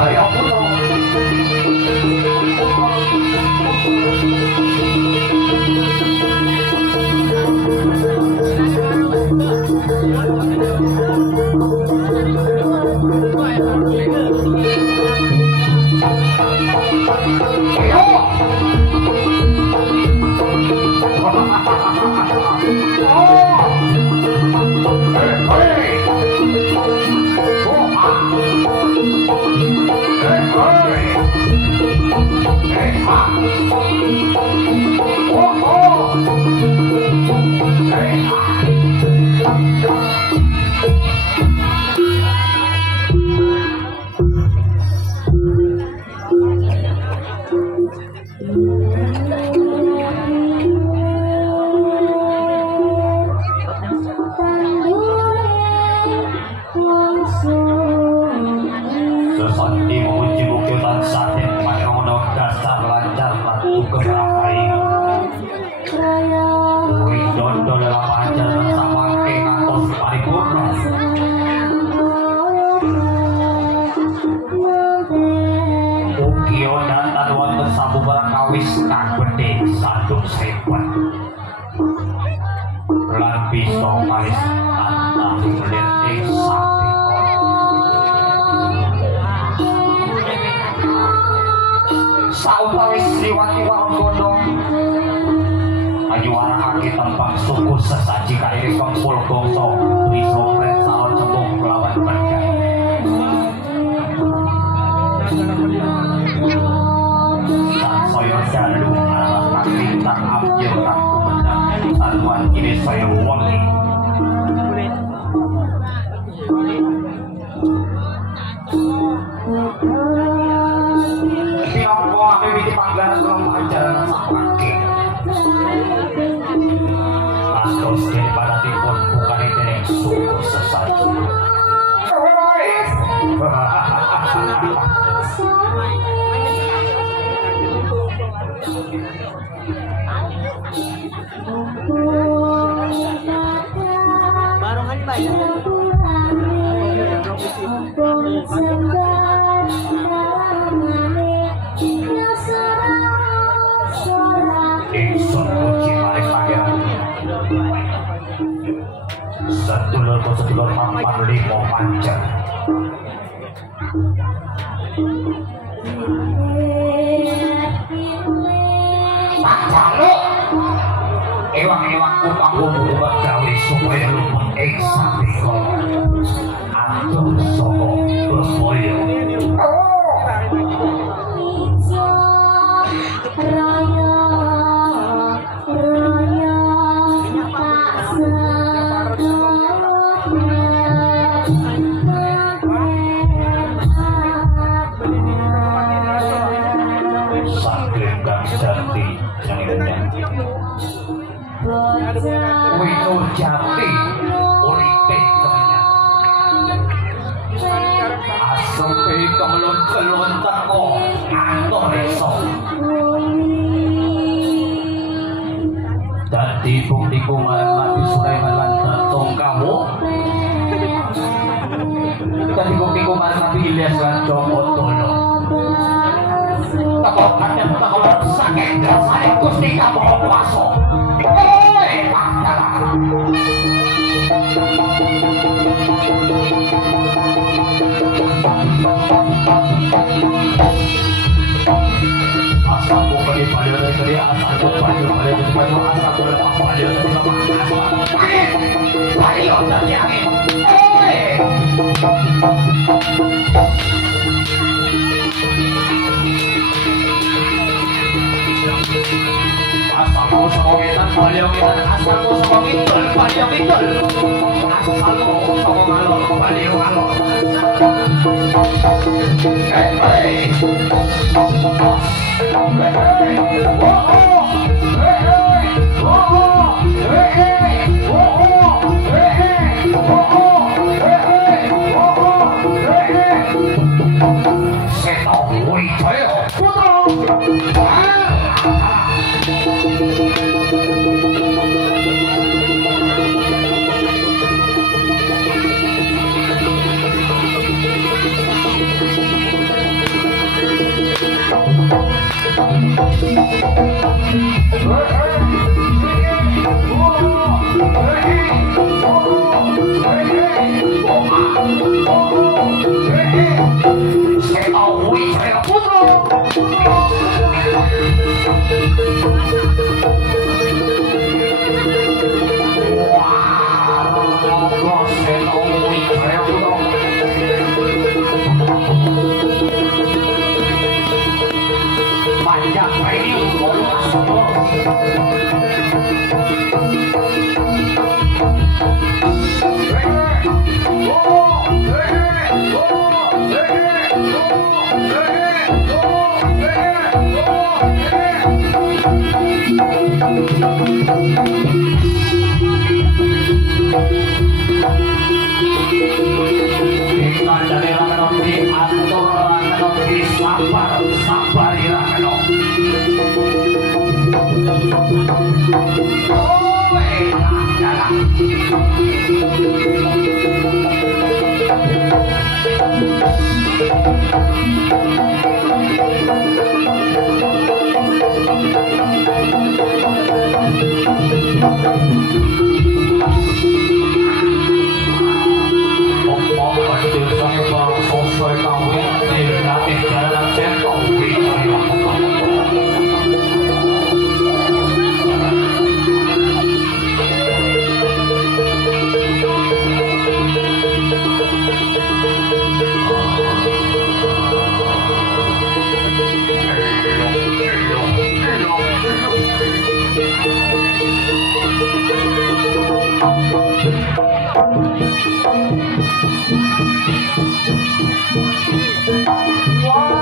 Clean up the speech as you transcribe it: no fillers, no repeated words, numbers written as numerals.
Jaya Putra. Sesaji kairi kempul bongso bisa salon cembung melawan berkat sansaya dalu alas kakrintang abjir kaku menang saluan kini saya wangi tiongko mimiti panggalan dalam ajaran sampake terus daripada tipun bukan itu yang sungguh sesaji. Barongan banyak. Sedulur mampar limo panjang Pacalu ewang-ewangku kanggo buat gawe supaya lu mengeksa dikolo atur soko berboyo Wino jati uripe kemenyan asepe kemelun-kelun teko ngantor iso dadi buktiku marang Nabi Sulaiman lan datong kamu dadi buktiku marang Nabi Ilyas lan Joko Tolo teko kadang teko saking dasare Gusti kamu kuwasa Asaku bagi pada dari asaku pada asaku lepas pada dari angin. Asaku semogetan baliongitan asaku semogitul baliongitul asaku semogalon baliongalon Panjang sabar irakan. Oh, enak. Wow.